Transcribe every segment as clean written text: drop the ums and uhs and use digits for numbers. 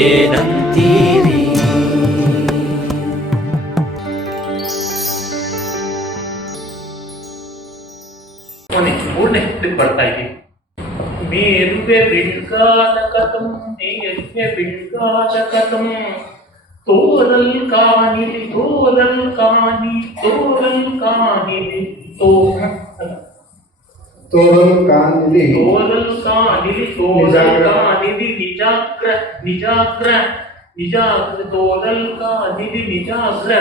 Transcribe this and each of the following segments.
ಏನಂತೀರಿ? ಮೂರನೇ ಇದಕ್ಕೆ ಬರ್ತಾ ಇದ್ದೀವಿ. ಮೇರುವೆ ಬಿಳ್ಗಾದ ಕಥಂ, ಮೇರುವೆ ಬಿಳ್ಗಾದ ಕಥಂ, ತೋರಲ್ ಕಾಣಿಲಿ ತೋರಲ್ ಕಾಣಿ ತೋರಲ್ ಕಾಣಿಲಿ ತೋರಲ್ ಕಾಣಿಲಿ ತೋರಲ್ ಕಾಣಿಲಿ ತೋರಲ್ ಕಾಣಿಲಿ ನಿಜಾಗ್ರ ನಿಜಾಗ್ರ ನಿಜಾಗ್ರ ತೋರಲ್ ಕಾಣಿಲಿ ನಿಜಾಗ್ರ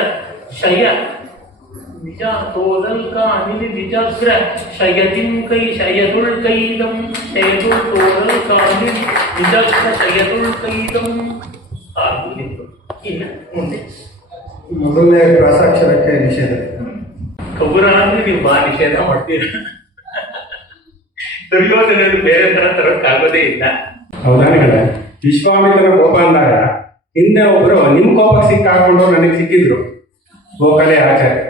ಶಯ ನಿಜ ತೋರಲ್ ಕಾಣಿಲಿ ನಿಜಾಗ್ರ ಶಯತಿಂ ಕೈ ಶಯದುಳ್ ಕೈಲಂ ಶಯದುಳ್ ತೋರಲ್ ಕಾಣಿಲಿ ನಿಜಾಗ್ರ ಶಯದುಳ್ ಕೈಲಂ. ಇನ್ನು ಮುಂದೆ ಮೊದಲನೇ ಪ್ರಾಸಾಕ್ಷರಕ್ಕೆ ನಿಷೇಧ. ಕಬುರಾದ್ರೆ ನೀವು ಬಾ ನಿಷೇಧ ಮಾಡ್ತೀರ. ದುರ್ಯೋಧನರು ಬೇರೆ ತರ ತರೋಕ್ಕಾಗೋದೇ ಇಲ್ಲ. ಹೌದಾನಿಗಳೇ, ವಿಶ್ವಾಮಿತ್ರನ ಕೋಪ ಅಂದಾಗ ಹಿಂದೆ ಒಬ್ರು ನಿಮ್ ಕೋಪಕ್ಕೆ ಸಿಕ್ಕಾಕೊಂಡು ನನಗೆ ಸಿಕ್ಕಿದ್ರು ಗೋಕಲೆ ಆಚಾರ್ಯ.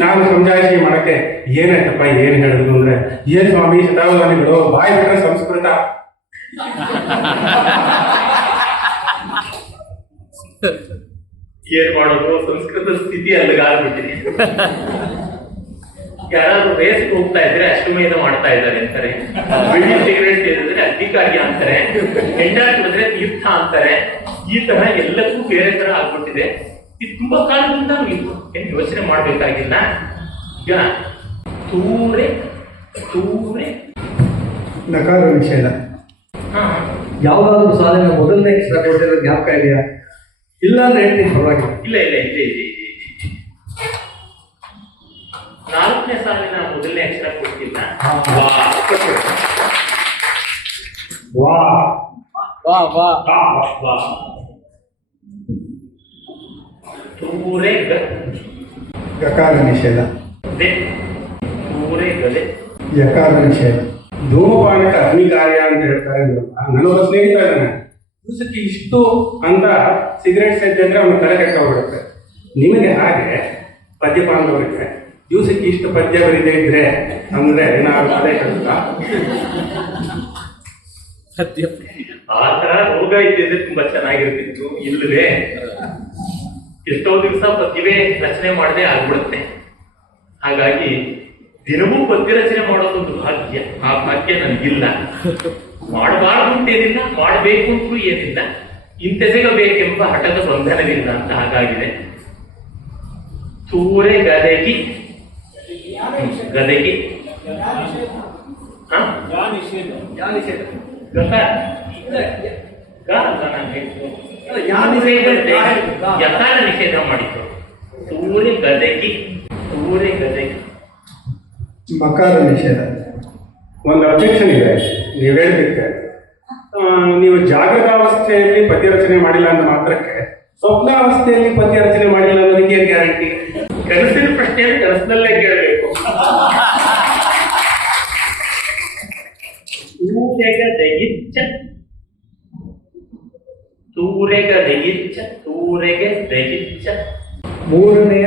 ನಾನು ಸಮಜಾಯಿಷಿ ಮಾಡಕ್ಕೆ ಏನಾಯ್ತಪ್ಪ ಏನ್ ಹೇಳಿದ್ರು ಅಂದ್ರೆ, ಏನ್ ಸ್ವಾಮಿ ಶತಾವಧಾನಿಗಳು ಬಾಯಿ ಬಿಟ್ರೆ ಸಂಸ್ಕೃತ. ಏನ್ ಮಾಡೋದು, ಸಂಸ್ಕೃತ ಸ್ಥಿತಿ ಅಲ್ಲಿಗಾಗ್ಬಿಟ್ಟಿದೆ. ಯಾರಾದ್ರೂ ರೇಸ್ಗೆ ಹೋಗ್ತಾ ಇದ್ರೆ ಅಶ್ವಮೇಧ ಮಾಡ್ತಾ ಇದ್ದಾರೆ ಅಂತಾರೆ, ಬಿಳಿ ಸಿಗರೇಟ್ ಸೇರಿದ್ರೆ ಅಧಿಕಾರಿ ಅಂತಾರೆ, ಹೆಂಡಾಡಿದ್ರೆ ತೀರ್ಥ ಅಂತಾರೆ. ಈ ತರ ಎಲ್ಲಕ್ಕೂ ಬೇರೆ ತರ ಆಗ್ಬಿಟ್ಟಿದೆ. ಇದು ತುಂಬಾ ಕಾಲದಿಂದ ನೀವು ಏನ್ ಯೋಚನೆ ಮಾಡ್ಬೇಕಾಗಿಲ್ಲ. ಈಗ ತೂರೆ ತೂರೆ ನಕಾರ ನಿಷೇಧ. ಯಾವ್ದಾದ್ರು ಸಾಧನೆ ಮೊದಲನೇ ಅಕ್ಷರ ಕೊಟ್ಟಿರೋ ಜ್ಞಾಪಕ ಇದೆಯಾ? ಇಲ್ಲ ಅಂದ್ರೆ ಹೇಳ್ತೀನಿ, ಪರವಾಗಿಲ್ಲ. ಇಲ್ಲ ಇಲ್ಲ ಇದೆ ಇದೆ ಇದೆ. ನಾಲ್ಕನೇ ಸಾಲಿನ ಮೊದಲನೇ ಅಕ್ಷರ ಕೊಟ್ಟಿಲ್ಲ. ವಾ ವಾ ವಾ ವಾ. ತೂರೆ ಯಕಾರ ನಿಷೇಧ. ಗದೆ ತೂರೆ ಗದೆ ಯಕಾರ ನಿಷೇಧ. ಧೂಮಪಾನಕ್ಕೆ ಅಗ್ನಿ ಕಾರ್ಯ ಅಂತ ಹೇಳ್ತಾರೆ. ನನಗೊಬ್ಬ ಸ್ನೇಹಿತ ಇದ್ದಾನೆ, ದಿವಸಕ್ಕೆ ಇಷ್ಟು ಅಂತ ಸಿಗರೇಟ್ ಸೇರ್ತೆ ಅಂದ್ರೆ ಅವನ ತಲೆ ಕೆಟ್ಟ ಹೋಗ್ಬಿಡುತ್ತೆ. ನಿಮಗೆ ಹಾಗೆ ಪದ್ಯಪಾನದವರಿಗೆ ದಿವಸಕ್ಕೆ ಇಷ್ಟು ಪದ್ಯ ಬರೀದೇ ಇದ್ರೆ ಅಂದ್ರೆ ನಾವು ತಲೆ ಕೆಟ್ಟ ಆ ತರ ರೋಗ ಇದ್ದಿದ್ರೆ ತುಂಬಾ ಚೆನ್ನಾಗಿರ್ತಿತ್ತು. ಇಲ್ಲವೇ ಎಷ್ಟೋ ದಿವಸ ಪದ್ಯವೇ ರಚನೆ ಮಾಡದೆ ಆಗ್ಬಿಡುತ್ತೆ. ಹಾಗಾಗಿ ದಿನವೂ ಪದ್ಯ ರಚನೆ ಮಾಡೋದೊಂದು ಭಾಗ್ಯ. ಆ ಭಾಗ್ಯ ನನಗಿಲ್ಲ. ಮಾಡಬಾರ್ದು ಅಂತೇನಿಲ್ಲ, ಮಾಡಬೇಕು ಅಂತೂ ಏನಿಲ್ಲ, ಇಂತೆಸೆಗಬೇಕೆಂಬ ಹಠದ ಬಂಧನವಿಲ್ಲ ಅಂತ ಹಾಗಾಗಿದೆ. ತೂರೆ ಗದಗಿ ಗದಗಿ ಯಥಾನ ನಿಷೇಧ ಮಾಡಿತು. ತೂರೆ ಗದಗಿ ತೂರೆ ಗದಗಿ. ಮಕಾರ ನಿಷೇಧ. ಒಂದು ಅಬ್ಜೆಕ್ಷನ್ ಇದೆ. ನೀವು ಹೇಳ್ಬೇಕು, ನೀವು ಜಾಗೃತಾವಸ್ಥೆಯಲ್ಲಿ ಪದ್ಯ ರಚನೆ ಮಾಡಿಲ್ಲ ಅಂದ ಮಾತ್ರಕ್ಕೆ ಸ್ವಪ್ನಾವಸ್ಥೆಯಲ್ಲಿ ಪದ್ಯ ರಚನೆ ಮಾಡಿಲ್ಲ ಅನ್ನೋದಕ್ಕೆ ಏನ್ ಗ್ಯಾರಂಟಿ? ಕನಸಿನ ಪ್ರಶ್ನೆ ಕನಸಿನಲ್ಲೇ ಕೇಳಬೇಕು. ತೂರೆಗದೆಗಿಚ್ಚ ತೂರೆಗದೆಗಿಚ್ಚ ತೂರೆಗದೆಗಿಚ್ಚ. ಮೂರನೆಯ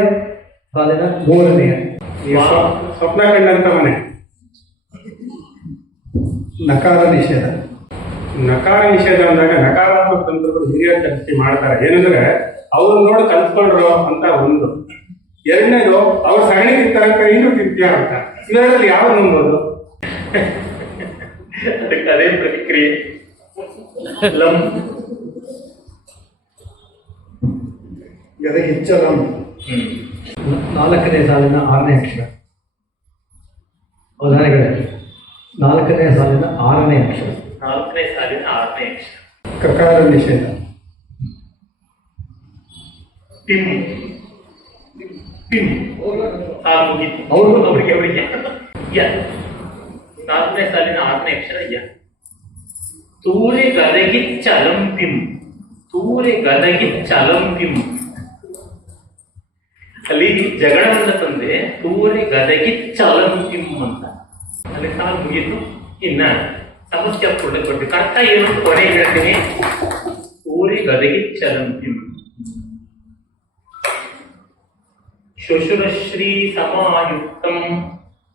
ಸಾಲಿನ ಮೂರನೆಯ ಸ್ವಪ್ನ ಕಂಡಂತ ಮನೆ. ನಕಾರ ನಿಷೇಧ. ನಕಾರ ನಿಷೇಧ ಅಂದಾಗ ನಕಾರಾತ್ಮಕ ತಂತ್ರಗಳು ಹಿರಿಯರ ಚರ್ಚೆ ಮಾಡ್ತಾರೆ. ಏನಂದ್ರೆ ಅವ್ರು ನೋಡಿ ಕಲ್ತ್ಕೊಂಡ್ರು ಅಂತ ಒಂದು. ಎರಡನೇದು ಅವ್ರ ಸಗಣಿ ತಿಂತಾರಂತ ಇನ್ನೂ ತಿಂತೀಯ ಅಂತ. ಇವೆರಡರಲ್ಲಿ ಯಾವ ನಂಬೋದು? ಅದಕ್ಕೆ ಅದೇ ಪ್ರತಿಕ್ರಿಯೆ. ಲಂ ಗದಗಿಚ್ಚಲಂ. ನಾಲ್ಕನೇ ಸಾಲಿನ ಆರನೇ ಅಕ್ಷರ. ಉದಾಹರಣೆಗಳೇ, ನಾಲ್ಕನೇ ಸಾಲಿನ ಆರನೇ ಅಕ್ಷರ. ನಾಲ್ಕನೇ ಸಾಲಿನ ಆರನೇ ಅಕ್ಷರ. ಕಕಾರ ನಿಷೇಧ. ಪಿಂ ಪಿಂ. ಮುಗಿತು. ಅವರಿಗೆ ಯ. ನಾಲ್ಕನೇ ಸಾಲಿನ ಆರನೇ ಅಕ್ಷರ ಯ. ತೂರೆ ಗದಗಿಚ್ಚಲಂ ಪಿಂ. ತೂರೆ ಗದಗಿಚ್ಚಲಂ ಪಿಂ. ಅಲ್ಲಿ ಜಗಳವನ್ನ ತಂದೆ ತೂರೆ ಗದಗಿಚ್ಚಲಂ ಪಿಂ ಅಂತ. ಅಲ್ಲಿ ಸಾಲು ಮುಗಿತು. ಇನ್ನ ಸಮಸ್ಯೆ ಕೊಟ್ಟು ಕರ್ತ ಏನು ಕೊನೆ ಹೇಳ್ತೀನಿ. ತೂರೆ ಗದಗಿಚ್ಚಲಂ ಪಿಂ. ಶುಶುರಶ್ರೀ ಸಮಾಯುಕ್ತಂ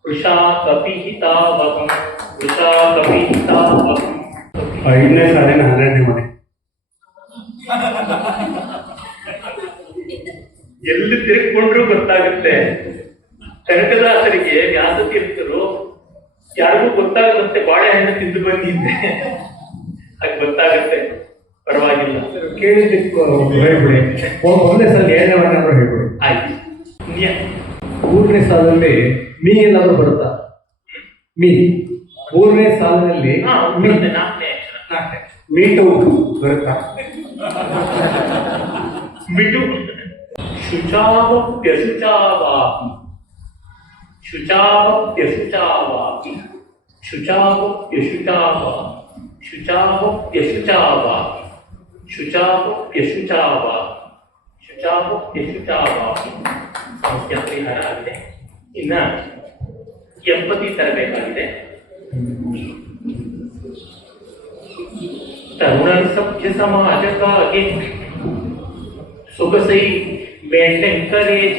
ವೃಷಾ ಕಪಿಹಿತಾವಹಂ ವೃಷಾ ಕಪಿಹಿತಾವಹಂ. 5ನೇ ಸಾಲಿನ 12ನೇ ಮಾಡಿ. ಎಲ್ಲಿ ತಿರುಗ್ಕೊಂಡ್ರು ಗೊತ್ತಾಗುತ್ತೆ. ಕನಕದಾಸರಿಗೆ ವ್ಯಾಸತೀರ್ಥರು ಯಾರಿಗೂ ಗೊತ್ತಾಗದಂತೆ ಬಾಳೆಹಣ್ಣು ತಿಂದು ಬಂದಿದ್ದೆ, ಅದು ಗೊತ್ತಾಗುತ್ತೆ, ಪರವಾಗಿಲ್ಲ. ಕೇಳಿದ್ದಕ್ಕೆ ಹೇಳ್ಬಿಡಿ. ಒಂದನೇ ಸಾಲ 2ನೇ ವರ್ಣ ಹೇಳ್ಬಿಡಿ. ಆಯ್ತು. 3ನೇ ಸಾಲಲ್ಲಿ ಮೀ ಏನಾದ್ರು ಬರುತ್ತಾ? ಮೀ 3ನೇ ಸಾಲಿನಲ್ಲಿ ಮೀ 4ನೇ ಅಕ್ಷರ. ಮೀಟು ಬರುತ್ತಾ? ಮಿಟು. ಶುಚಾವಪ್ಯಶುಚಾವಾಹಿ ಶುಚಾವಪ್ಯಶುಚಾವಾಹಿ ಶುಚಾವಪ್ಯಶುಚಾವಾಹಿ ಶುಚಾವಪ್ಯಶುಚಾವಾಹಿ ಶುಚಾವಪ್ಯಶುಚಾವಾಹಿ ಶುಚಾವಪ್ಯಶುಚಾವಾಹಿ. ಸಮಸ್ಯೆ ಪರಿಹಾರ ಆಗಿದೆ. ಇನ್ನ ಎಂಪತಿ ತರಬೇಕಾಗಿದೆ. ತರುಣನ್ ಸಭ್ಯ ಸಮಾಜಕ್ಕಾಗಿ ಸೊಗಸೈ ಮೇಂಟೆಂಕರೇಜ್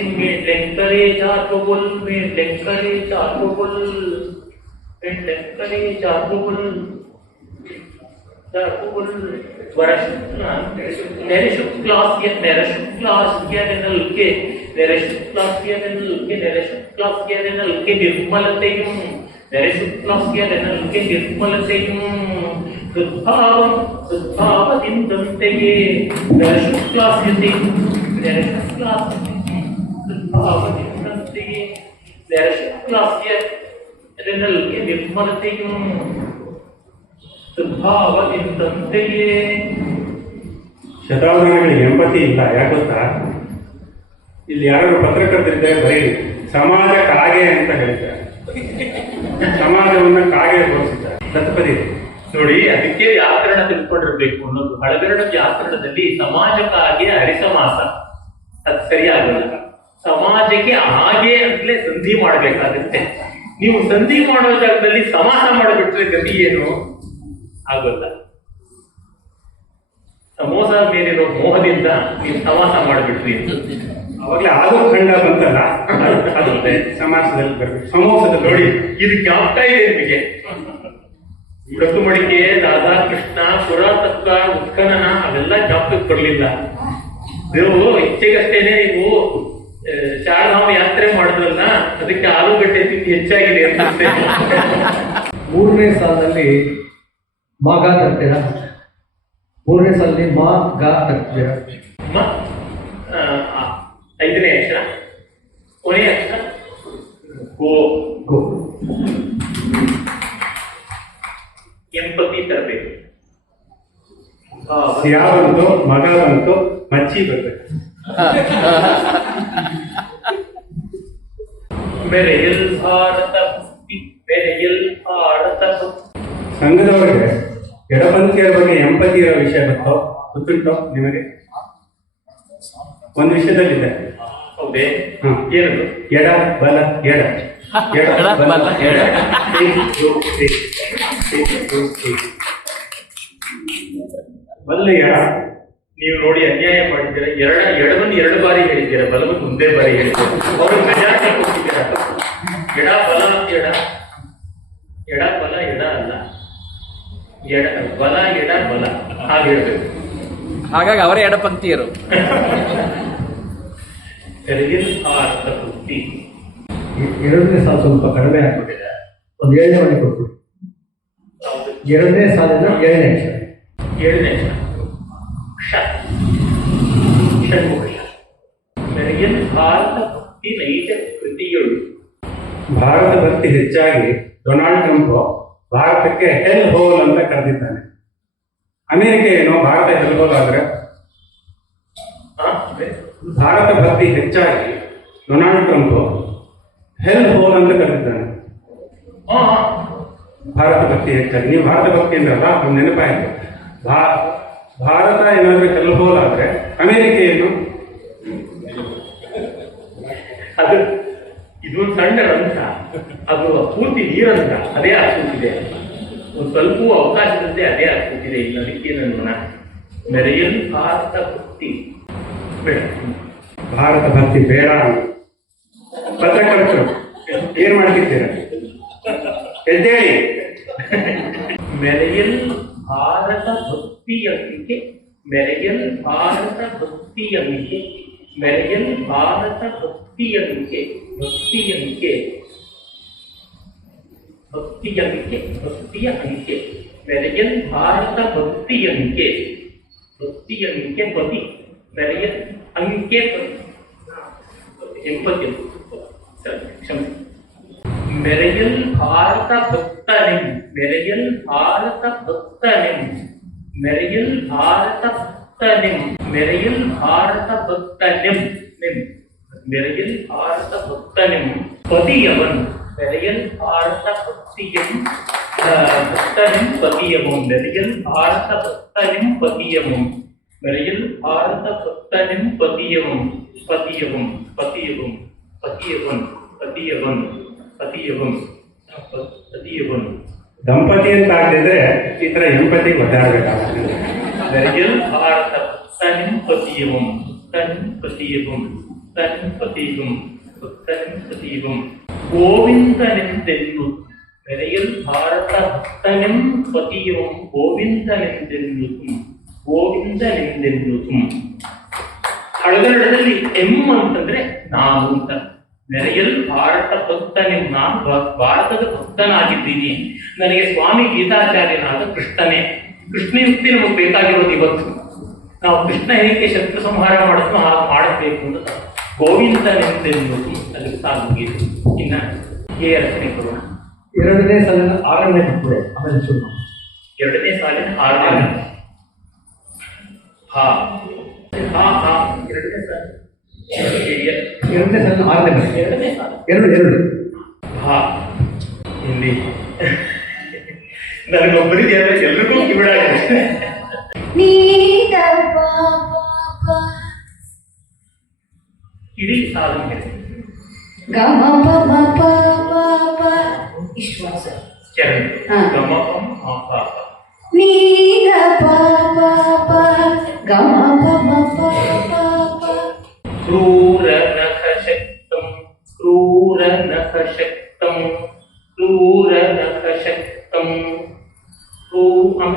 ಆರ್ಬುಲ್ ಮೇಂಟೆಂಕರೇಜ್ ಆರ್ಬುಲ್ ಮೇಂಟೆಂಕರೇಜ್ ಆರ್ಬುಲ್ ನೆರೆ ಶುಕ್ಲಾಸ್ಯ ನಿರ್ಮಲತೆಯು ನೆರೆ ಶುಕ್ಲಾಸ್ಯ ನಿರ್ಮಲತೆಯು ಸದ್ಭಾವದಿಂದಂತೆಯೇ ನರಶುಕ್ಲಾಸ್ಯತೆ ಸದ್ಭಾವದಿಂದಂತೆಯೇ ನರಶುಕ್ಲಾಸ್ಯ ನಿರ್ಮಲತೆಯು ಸದ್ಭಾವದಿಂದಂತೆಯೇ. ಶತಾವಧಾನಗಳಿಗೆ ಎಂಪತಿ ಇಲ್ಲ. ಯಾಕೆ ಗೊತ್ತಾ? ಇಲ್ಲಿ ಯಾರು ಪತ್ರಕರ್ತರಿದ್ದಾರೆ ಬರೀ ಸಮಾಜ ಕಾಗೆ ಅಂತ ಹೇಳ್ತಾರೆ. ಸಮಾಜವನ್ನ ಕಾಗೆ ತೋರಿಸಿದ್ದಾರೆ. ಸತ್ಪದಿ ನೋಡಿ, ಅದಕ್ಕೆ ವ್ಯಾಕರಣ ತಿಳ್ಕೊಂಡಿರ್ಬೇಕು ಅನ್ನೋದು. ಹಳಗರಡ ವ್ಯಾಕರಣದಲ್ಲಿ ಸಮಾಜಕ್ಕಾಗಿ ಹರಿಸಮಾಸ ಅದು ಸರಿಯಾಗಲ್ಲ. ಸಮಾಜಕ್ಕೆ ಹಾಗೆ ಅಂತಲೇ ಸಂಧಿ ಮಾಡಬೇಕಾಗುತ್ತೆ. ನೀವು ಸಂಧಿ ಮಾಡೋ ಜಾಗದಲ್ಲಿ ಸಮಾಸ ಮಾಡಿಬಿಟ್ರೆ ಗತಿ ಏನು ಆಗೋಲ್ಲ. ಸಮೋಸ ಮೇಲಿರೋ ಮೋಹದಿಂದ ನೀವು ಸಮಾಸ ಮಾಡಿಬಿಟ್ರಿ. ಅವಾಗಲೇ ಆಗೋ ಖಂಡ ಬಂತಲ್ಲ, ಅದು ಸಮಾಸದಲ್ಲಿ ಬರಬೇಕು. ಸಮೋಸದ ನೋಡಿ, ಇದು ಜ್ಞಾಪಕ ಇದೆ ನಿಮಗೆ. ಉಡಕು ಮಡಿಕೆ, ರಾಧಾಕೃಷ್ಣ, ಪುರಾತತ್ವ, ಉತ್ಖನನ ಅವೆಲ್ಲ ಜ್ಞಾಪಕಕ್ಕೆ ಬರಲಿಲ್ಲ. ನೀವು ಇಚ್ಚೆಗಷ್ಟೇನೆ ನೀವು ಚಾರಧಾಮ ಯಾತ್ರೆ ಮಾಡಿದ್ರಲ್ಲ, ಅದಕ್ಕೆ ಆಲೂಗಡ್ಡೆ ತಿಂಡಿ ಹೆಚ್ಚಾಗಿದೆ ಅಂತ. 3ನೇ ಸಾಲದಲ್ಲಿ ಮಾಗ ತರ್ತೀರಾ? 3ನೇ ಸಾಲದಲ್ಲಿ ಮಾಗ ತರ್ತೀರಾ? 5ನೇ ಅಕ್ಷರ, ಕೊನೆಯ ಅಕ್ಷರ ಗೋ. ಗೋ. ಎಂಪತಿ ತರಬೇಕು. ಸಿಯಾ ಬಂತು, ಮಗ ಬಂತು, ಮಚ್ಚಿ ಬರ್ಬೇಕು. ಮೆರೆಯಲ್ ಭಾರತ ಭಕ್ತಿ, ಮೆರೆಯಲ್ ಭಾರತ ಭಕ್ತಿ. ಸಂಘದವರಿಗೆ ಎಡಪಂಥೀಯರ ಬಗ್ಗೆ ಎಂಪತಿ ಇರೋ ವಿಷಯ ಗೊತ್ತುಂಟೋ ನಿಮಗೆ? ಒಂದು ವಿಷಯದಲ್ಲಿದೆ. ಹೌದೇ? ಏನದು? ಎಡ ಬಲ ಎಡ ಬಲ ಎಡ. ಬಲ್ಲ ಎಡ. ನೀವು ನೋಡಿ ಅನ್ಯಾಯ ಮಾಡಿದ್ದೀರಾ. ಎಡವನ್ನು 2 ಬಾರಿ ಹೇಳಿದ್ದೀರಾ, ಬಲವನ್ನು ಒಂದೇ ಬಾರಿ ಹೇಳಿದ್ದೀರಾ. ಅವರು ಗಜಾಂತರ ಕೊಟ್ಟಿದ್ದೀರಾ. ಎಡ ಬಲ ಎಡ, ಎಡ ಬಲ ಎಡ ಅಲ್ಲ, ಎಡ ಬಲ ಎಡ ಬಲ ಹಾಗೆ ಹೇಳ್ಬೇಕು. ಹಾಗಾಗಿ ಅವರೇ ಎಡಪಂಕ್ತಿಯರು. ತೆರೆಗಿನ ಭಾರತ ಭಕ್ತಿ. 2ನೇ ಸಾಲ ಸ್ವಲ್ಪ ಕಡಿಮೆ ಆಗ್ಬಿಟ್ಟಿದೆ. ಒಂದು 7ನೇ ಮನೆ ಕೊಟ್ಬಿಡಿ. 2ನೇ ಸಾಲಿನ 7ನೇ ಅಕ್ಷರ. 7ನೇ ಅಕ್ಷರ ಕ್ಷ. ಷಣ್ಮುಖ. ತೆರೆಗಿನ ಭಾರತ ಭಕ್ತಿ ನೈಜ ಕೃತಿಗಳು. ಭಾರತ ಭಕ್ತಿ ಹೆಚ್ಚಾಗಿ ಡೊನಾಲ್ಡ್ ಟ್ರಂಪ್ ಭಾರತಕ್ಕೆ ಹೆಲ್ ಹೋಲ್ ಅಂತ ಕರೆದಿದ್ದಾನೆ. ಅಮೆರಿಕ ಏನೋ ಭಾರತ ಹೆಲ್ ಹೋಲ್ ಆದ್ರೆ, ಭಾರತ ಭಕ್ತಿ ಹೆಚ್ಚಾಗಿ ಡೊನಾಲ್ಡ್ ಟ್ರಂಪ್ ಹೆಲ್ ಹೋಲ್ ಅಂತ ಕರೆದಿದ್ದಾನೆ. ಭಾರತ ಭಕ್ತಿ ಹೆಚ್ಚಾಗಿ. ನೀವು ಭಾರತ ಭಕ್ತಿ ಅಂದ್ರಲ್ಲ, ಒಂದು ನೆನಪಾಯಿತು. ಭಾರತ ಏನಾದ್ರೂ ಹೆಲ್ ಹೋಲ್ ಆದ್ರೆ ಅಮೆರಿಕ ಏನು? ಅದು ಇದೊಂದು ಸಣ್ಣ ರಂಧ್ರ, ಅದು ಪೂರ್ತಿ ನೀರಂಧ್ರ, ಅದೇ ಆಗ್ತಿದೆ. ಒಂದು ಸ್ವಲ್ಪ ಅವಕಾಶದಂತೆ ಅದೇ ಆಗ್ತಿದೆ. ಇಲ್ಲ ಅದಕ್ಕೆ ನನ್ನ ಮೆರೆಯಲು ಭಾರತ ಭಕ್ತಿ ಬೇಡ. ಭಾರತ ಭಕ್ತಿ ಬೇಡ. ಪತ್ರಕರ್ತರು ಏನ್ ಮಾಡ್ತಿದ್ದೀರಾ? ಎದ್ದೇಳಿ. ಮೆರೆಯಲ್ ಭಾರತ ಭಕ್ತಿಯಂತೆ, ಮೆರೆಯಲ್ ಭಾರತ ಭಕ್ತಿಯಂತೆ, ಮೆರೆಯಲ್ ಭಾರತ ಭಕ್ತಿಯಂತೆ, ಭಕ್ತಿಯಂತೆ, ಭಕ್ತಿಯಂತೆ, ಭಕ್ತಿಯ ಅಂಕೆ, ಮೆರೆಯಲ್ ಭಾರತ ಭಕ್ತಿಯಂಕೆ, ಭಕ್ತಿಯಂಕೆ ಪತಿ, ಮೆರೆಯಲ್ ಅಂಕೆ ಪತಿ, ಎಂಪತಿ, ಕ್ಷಮಿಸಿ. ಮೆರೆಯಲ್ ಭಾರತ ಭಕ್ತನೆಂ, ಮೆರೆಯಲ್ ಭಾರತ ಭಕ್ತನೆಂ, ಮೆರೆಯಲ್ ಭಾರತ ಭಕ್ತನೆಂ, ಮೆರೆಯಲ್ ಭಾರತ ಭಕ್ತನೆಂ, ಮೆರೆಯಲ್ ಭಾರತ ಭಕ್ತನೆಂ ಪತಿಯವನ್, ಮೆರೆಯಲ್ ಭಾರತ ಭಕ್ತಿಯಂ ಭಕ್ತನೆಂ ಪತಿಯವಂ, ಮೆರೆಯಲ್ ಭಾರತ ಭಕ್ತನೆಂ ಪತಿಯವಂ, ಮೆರೆಯಲ್ ಭಾರತ ಭಕ್ತನೆಂ ಪತಿಯವಂ, ಪತಿಯವಂ, ಪತಿಯವಂ, ಪತಿಯವನ್, ಪತಿಯವನ್, ಪತಿಯವಂ, ಪತಿಯವನ್. ದಂಪತಿ ಅಂತ ಆಗಿದ್ರೆ ಈ ತರ ಎಂಪತಿ ಗೊತ್ತಾಗಬೇಕಾಗ್ತದೆ. ಮೆರೆಯಲ್ ಭಾರತ ಭಕ್ತನೆಂ ಪತಿಯವಂ, ಭಕ್ತನೆಂ ಪತಿಯವಂ, ಭಕ್ತನೆಂ ಪತಿಯವಂ, ಭಕ್ತನೆಂ ಪತಿಯವಂ ಗೋವಿಂದನೆಂದೆನ್ನು, ಮೆರೆಯಲ್ ಭಾರತ ಭಕ್ತನೆಂ ಪತಿಯವಂ ಗೋವಿಂದನೆಂದೆನ್ನುತು, ಗೋವಿಂದನೆಂದೆನ್ನುತು. ಹಳಗನ್ನಡದಲ್ಲಿ ಎಂ ಅಂತಂದ್ರೆ ನಾನು ಅಂತ. ಮೆರೆಯಲ್ ಭಾರತ ಭಕ್ತನೆಂ, ನಾನು ಭಾರತದ ಭಕ್ತನಾಗಿದ್ದೀನಿ, ನನಗೆ ಸ್ವಾಮಿ ಗೀತಾಚಾರ್ಯನಾದ ಕೃಷ್ಣನೇ. ಕೃಷ್ಣ ಯುಕ್ತಿ ನಮಗೆ ಬೇಕಾಗಿರೋದು ಇವತ್ತು. ನಾವು ಕೃಷ್ಣ ಹೇಗೆ ಶತ್ರು ಸಂಹಾರ ಮಾಡಿದ್ನೋ ಹಾಗೆ ಮಾಡಬೇಕು ಅಂತ ಗೋವಿಂದನೆಂದೆನ್ನುತು ಅದಕ್ಕೆ ಸಾಲು ಮುಗಿಯಿತು. ಇನ್ನ ಎ ರಚನೆ ಕೊಡೋಣ. ಎರಡನೇ ಸಾಲಿನ 6ನೇ ಕಪ್ಪುಡೆ, ಆಮೇಲೆ ಶುರು ಮಾಡೋಣ. ಎರಡನೇ ಸಾಲಿನ 6ನೇ ಹಾ ಹಾ ಹಾ, ಎರಡನೇ ಸಾಲು, ಎರಡನೇ ಸಾಲಿನ 6ನೇ ಬರೆ. ಎರಡನೇ ಸಾಲು ಎರಡು ಹಾ. ಇಲ್ಲಿ ನನಗೊಬ್ಬರಿಗೆ ಎಲ್ರಿಗೂ ಕಿವಿಡಾಗಿದೆ. ಇಡೀ ಸಾಲು ಚರಣ ಗಮಪಂ ಪಾಪ ಕ್ರೂರ ನಖ ಶಕ್ತಂ, ಕ್ರೂರ ನಖ ಶಕ್ತಂ, ಕ್ರೂರ ನಖ ಶಕ್ತಂ,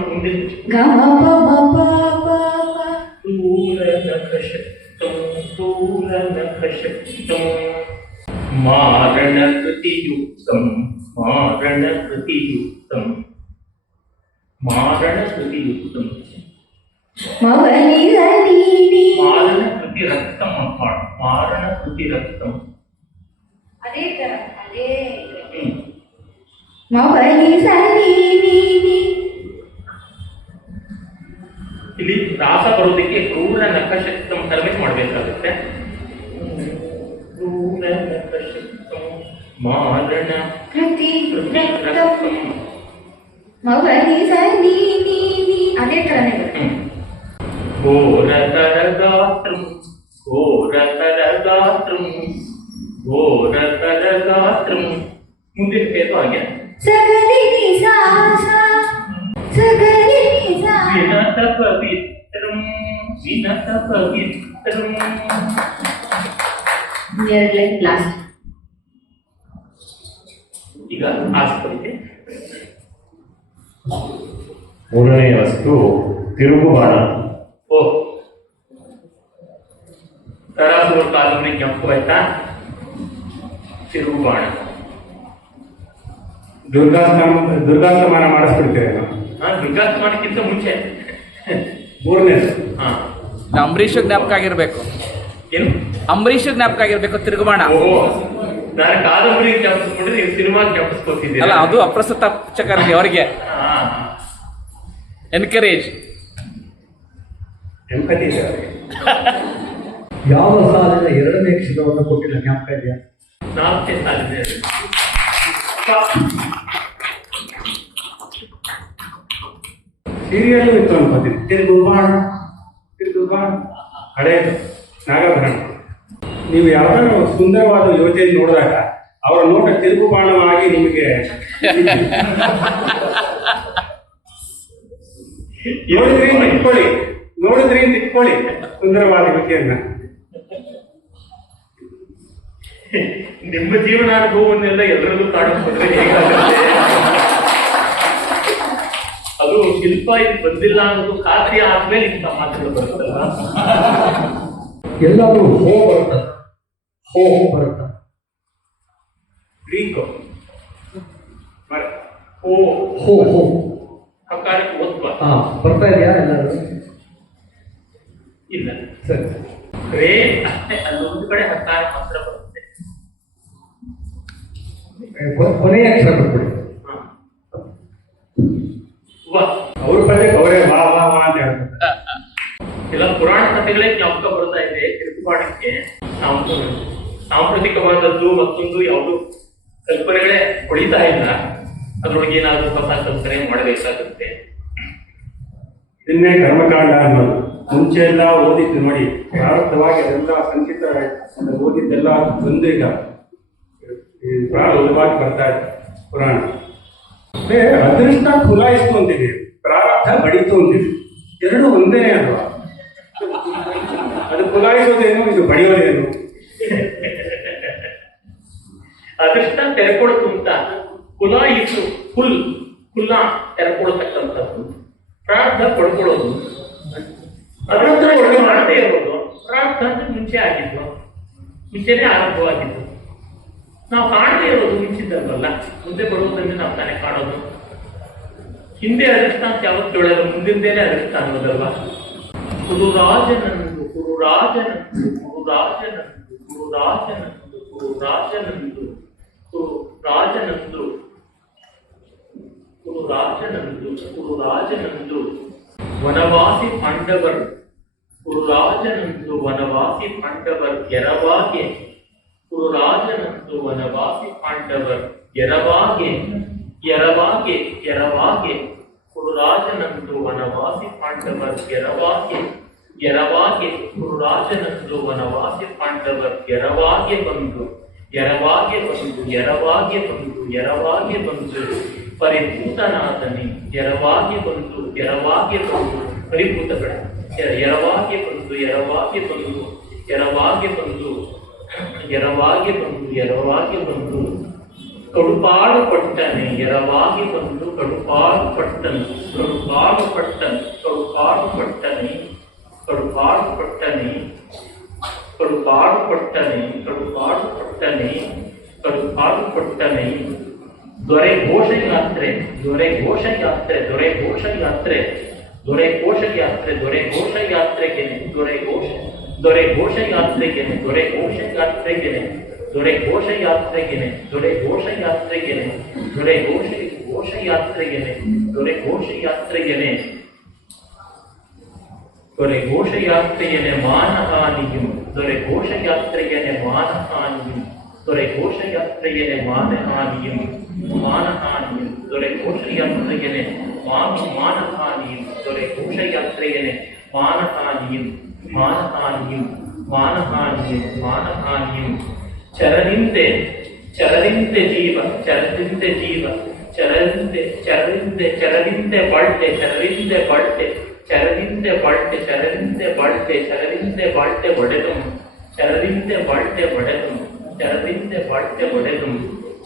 ಮುಂದೆ ಕ್ರೂರ ನಖ ಶಕ್ತಂ, ಕ್ರೂರ ನಖ ಶಕ್ತಂ ಮಾರಣ ಕೃತಿಯುಕ್ತಂ, ಮಾರಣ ಕೃತಿಯುಕ್ತಂ, ಮಾರಣ ಕೃತಿಯುಕ್ತಂ, ಮಾರಣ ಕೃತಿ ರಕ್ತಂ ಅಂತ ಮಾಡು, ಮಾರಣ ಕೃತಿ ರಕ್ತಂ. ಅದೇ ತರ ಅದೇ ಇಲ್ಲಿ ರಾಸ ಬರೋದಕ್ಕೆ ಕ್ರೂರ ನಖಶಕ್ತಂ ಕಡಿಮೆ ಮಾಡಬೇಕಾಗುತ್ತೆ. ಕ್ರೂರ ನಖಶಕ್ತಂ ಮಾರಣ ಕೃತಿ ರಕ್ತಂ. ಅದೇ ತರನೇ ಬರುತ್ತೆ. ಘೋರತರ ಗಾತ್ರಂ, ಘೋರತರ ಗಾತ್ರಂ, ಘೋರತರ ಗಾತ್ರಂ. ಮುಂದಿನ ಪೇತು ಹಾಗೆ ವಿನತ ಪವಿತ್ರಂ, ವಿನತ ಪವಿತ್ರಂ. ಎರಡು ಲೈನ್ ಲಾಸ್ಟ್. ಈಗ ಆಸ್ಪತ್ರೆ ಮೂರನೇ ವಸ್ತು ತಿರುಗುಬಾಣ. ಓ ತರಾಸುರ ಕಾಲದಲ್ಲಿ ಕೆಂಪು ಆಯ್ತಾ, ತಿರುಗುಬಾಣ. ದುರ್ಗಾಸ್ತಮಾನ ಮಾಡಿಸ್ಬಿಡ್ತೇವೆ ನಾವು. ದುರ್ಗಾಸ್ತಮಾನಕ್ಕಿಂತ ಮುಂಚೆ ಮೂರನೇದು ಹಾ ಅಂಬರೀಷ್ ಜ್ಞಾಪಕ ಆಗಿರ್ಬೇಕು, ಏನು ಅಂಬರೀಷ್ ಜ್ಞಾಪಕ ಆಗಿರ್ಬೇಕು ತಿರುಗುಬಾಣ. ಓಹೋ, ನಾನು ಕಾದಂಬರಿ ಜ್ಞಾಪಿಸ್ಕೊಂಡ್ರೆ ನೀವು ಸಿನಿಮಾ ಜ್ಞಾಪಿಸ್ಕೊತಿದ್ದೀರ. ಅಲ್ಲ, ಅದು ಅಪ್ರಸ್ತುತ ಪ್ರೇಕ್ಷಕರಿಗೆ ಅವರಿಗೆ ಎನ್ಕರೇಜ್. ಎಂಪತಿ ಇದೆ ಅವರಿಗೆ. ಯಾವ ಸಾಲಿನ 2ನೇ ಕ್ಷಣವನ್ನು ಕೊಟ್ಟಿಲ್ಲ, ಜ್ಞಾಪಕ ಇದೆಯಾ? 4ನೇ ಸಾಲಿದೆ. ಸೀರಿಯಲ್ ಇತ್ತು ಅನ್ಕೋತೀನಿ. ತಿರುಗುಬಾಣ, ತಿರುಗುಬಾಣ, ಹಳೆಯದು ನಾಗಭರಣ. ನೀವು ಯಾವ್ದಾದ್ರು ಸುಂದರವಾದ ಯೋಜನೆ ನೋಡಿದಾಗ ಅವರ ನೋಟ ತಿರುಗುಬಾಣವಾಗಿ ನಿಮಗೆ ನೋಡಿದ್ರಿಂದ ಇಟ್ಕೊಳ್ಳಿ, ನೋಡಿದ್ರಿಂದ ಇಟ್ಕೊಳ್ಳಿ ಸುಂದರವಾದ ವಿಷಯನ್ನ. ನಿಮ್ಮ ಜೀವನಾನುಭವವನ್ನೆಲ್ಲ ಎಲ್ಲರಲ್ಲೂ ಕಾಣಿಸ್ಕೊಂಡ್ರೆ ಹೇಗಾಗುತ್ತೆ? ಅದು ಶಿಲ್ಪ ಇದು ಬಂದಿಲ್ಲ ಅನ್ನೋದು ಖಾತ್ರಿ ಆದ್ಮೇಲೆ ಇಂಥ ಮಾತುಗಳು ಬರುತ್ತಲ್ಲ. ಎಲ್ಲಾದ್ರೂ ಹೋ ಬರುತ್ತ, ಹೋ ಬರುತ್ತ. ಗ್ರೀಕ್ ಓ ಹೋ ಹೋ ಹಕಾರಕ್ಕೆ ಒತ್ವ ಹಾ ಬರ್ತಾ ಇದೆಯಾ ಎಲ್ಲಾದ್ರೂ? ಇಲ್ಲ. ಸರಿ. ರೇ ಅಷ್ಟೇ, ಅಲ್ಲೊಂದು ಕಡೆ ಹಕಾರ ಮಾತ್ರ ಬರುತ್ತೆ. ಕೊನೆಯ ಅಕ್ಷರ ಬರ್ಬಿಡಿ. ಹ. ವ ಅವ್ರ ಪದಕ್ಕೆ ಅವರೇ ವಾ ವಾ ವಾ ಅಂತ ಹೇಳ್ತಾರೆ. ಎಲ್ಲ ಪುರಾಣ ಕಥೆಗಳೇ ಜ್ಞಾಪಕ ಬರ್ತಾ ಇದೆ ತಿರುಗುಬಾಣಕ್ಕೆ. ಸಾಂಪ್ರತಿಕವಾದದ್ದು ಮತ್ತೊಂದು ಯಾವುದು ಕಲ್ಪನೆಗಳೇ ಹೊಳಿತಾ ಇಲ್ಲ. ಅದ್ರೊಳಗೆ ಏನಾದರೂ ಹೊಸ ಕಲ್ಪನೆ ಮಾಡಬೇಕಾಗುತ್ತೆ. ಇದನ್ನೇ ಕರ್ಮಕಾಂಡ ಅನ್ನೋದು. ಮುಂಚೆ ಎಲ್ಲ ಓದಿದ್ದು ನೋಡಿ, ಪ್ರಾರಬ್ಧವಾಗಿ ಅದೆಲ್ಲ ಸಂಚಿತ ಓದಿದ್ದೆಲ್ಲ ಬಂದು ಈಗ ಪ್ರಾರಬ್ಧವಾಗಿ ಬರ್ತಾ ಇದೆ ಪುರಾಣ. ಅದೃಷ್ಟ ಖುಲಾಯಿಸ್ತು ಅಂತಿದೆ, ಪ್ರಾರಬ್ಧ ಬಡಿತು ಅಂತಿದೆ. ಎರಡು ಒಂದೇನೆ ಅಲ್ವಾ? ಅದು ಖುಲಾಯಿಸೋದೇನು, ಇದು ಬಡಿಯೋದೇನು? ಅದೃಷ್ಟ ತೆರೆಕೊಡ್ತು ಅಂತ ಕುಲಾಯಿಸು ಕುಲ್ಲ ತೆರೆಕೊಡ್ತಕ್ಕಂಥದ್ದು, ಪ್ರಾರ್ಥ ಪಡ್ಕೊಳ್ಳೋದು. ಅದರಂತರ ಒಳ್ಳೆ ಮಾಡದೇ ಇರೋದು. ಪ್ರಾರ್ಥ ಅಂದ್ರೆ ಮುಂಚೆ ಆಗಿದ್ದು, ಮುಂಚೆನೇ ಆರಂಭವಾಗಿದ್ದು. ನಾವು ಕಾಣದೇ ಇರೋದು ಮುಂಚಿದ್ದಲ್ವಲ್ಲ, ಮುಂದೆ ಬರುವುದನ್ನು ನಾವು ತಾನೇ ಕಾಣೋದು. ಹಿಂದೆ ಅದೃಷ್ಟ ಅಂತ ಯಾವತ್ತು ಹೇಳೋದು, ಮುಂದಿಂದೇನೆ ಅದೃಷ್ಟ ಅನ್ನೋದಲ್ವಾ? ಕುರುರಾಜನಂದು ಕುರುರಾಜನಂದು ಕುರುರಾಜನಂದು ಕುರುರಾಜನಂದು ಕುರುರಾಜನಂದು ಕುರುರಾಜನಂದು ಕುರುರಾಜನಂದು ಕುರುರಾಜನಂದು ವನವಾಸಿ ಪಾಂಡವರು ಕುರುರಾಜನಂದು ವನವಾಸಿ ಪಾಂಡವರ್ ಎರವಾಗೆ ಕುರುರಾಜನಂದು ವನವಾಸಿ ಪಾಂಡವರ್ ಎರವಾಗೆ ಎರವಾಗೆ ಎರವಾಗೆ ಕುರುರಾಜನಂದು ವನವಾಸಿ ಪಾಂಡವರ್ ಎರವಾಗೆ ಎರವಾಗೆ ಕುರುರಾಜನಂದು ವನವಾಸಿ ಪಾಂಡವರ್ ಎರವಾಗೆ ಬಂದು ಎರವಾಗೆ ಬಂದು ಎರವಾಗೆ ಬಂದು ಎರವಾಗೆ ಬಂದು ಪರಿಭೂತನಾದನೆ ಎರವಾಗೆ ಬಂದು ಎರವಾಗೆ ಬಂದು ಪರಿಭೂತಗಳ ಎರವಾಗೆ ಬಂದು ಎರವಾಗೆ ಬಂದು ಎರವಾಗೆ ಬಂದು ಎರವಾಗೆ ಬಂದು ಎರವಾಗೆ ಬಂದು ಕಡುಪಾಡು ಪಟ್ಟನೆ ಎರವಾಗೆ ಬಂದು ಕಡುಪಾಡು ಪಟ್ಟನು ಕಡುಪಾಡು ಪಟ್ಟನು ಕಡುಪಾಡು ಪಟ್ಟನೆ ಕಡುಪಾಡು ಪಟ್ಟನೆ ಕಡುಪಾಡು ಪಟ್ಟನೆ ಕಡುಪಾಡು ಪಟ್ಟನೆ ಕಡುಪಾಡು ಪಟ್ಟನೆ ದೊರೆ ಘೋಷಯಾತ್ರೆ ದೊರೆ ಘೋಷಯಾತ್ರೆ ದೊರೆ ಘೋಷಯಾತ್ರೆ ದೊರೆ ಘೋಷಯಾತ್ರೆ ದೊರೆ ಘೋಷಯಾತ್ರೆಗೆನೆ ದೊರೆ ಘೋಷಯಾತ್ರೆಗೆನೆ ದೊರೆ ಘೋಷಯಾತ್ರೆಗೆನೆ ದೊರೆ ಘೋಷಯಾತ್ರೆಗೆನೆ ದೊರೆ ಘೋಷಯಾತ್ರೆಗೆನೆ ದೊರೆ ಘೋಷಯಾತ್ರೆಗೆನೆ ದೊರೆ ಘೋಷಯಾತ್ರೆಗೆನೆ ದೊರೆ ಘೋಷಯಾತ್ರೆಯನೆ ಮಾನಹಾನಿಯು ದೊರೆ ಘೋಷಯಾತ್ರೆಯನೆ ಮಾನಹಾನಿಯು ದೊರೆ ಘೋಷಯಾತ್ರೆಯನೆ ಮಾನಹಾನಿಯು ಮಾನಹಾನಿಯು ದೊರೆ ಘೋಷಯಾತ್ರೆಯನೆ ಮಾನಹಾನಿಯು ದೊರೆ ಘೋಷಯಾತ್ರೆಯನೆ ಮಾನಹಾನಿಯು ಮಾನಹಾನಿಯು ಮಾನಹಾನಿಯು ಮಾನಹಾನಿಯು ಚರನಿಂದೆ ಚರನಿಂದೆ ಜೀವ ಚರನಿಂದೆ ಜೀವ ಚರನಿಂದೆ ಚರನಿಂದೆ ಚರನಿಂದೆ ಬಾಳ್ತೆ ಚರನಿಂದೆ ಬಾಳ್ತೆ ಚರನಿಂದೆ ಬಾಳ್ತೆ ಚರನಿಂದೆ ಬಾಳ್ತೆ ಚರನಿಂದೆ ಬಾಳ್ತೆ ಒಡೆದು ಚರನಿಂದೆ ಬಾಳ್ತೆ ಒಡೆದು ಚರನಿಂದೆ ಬಾಳ್ತೆ ಒಡೆದು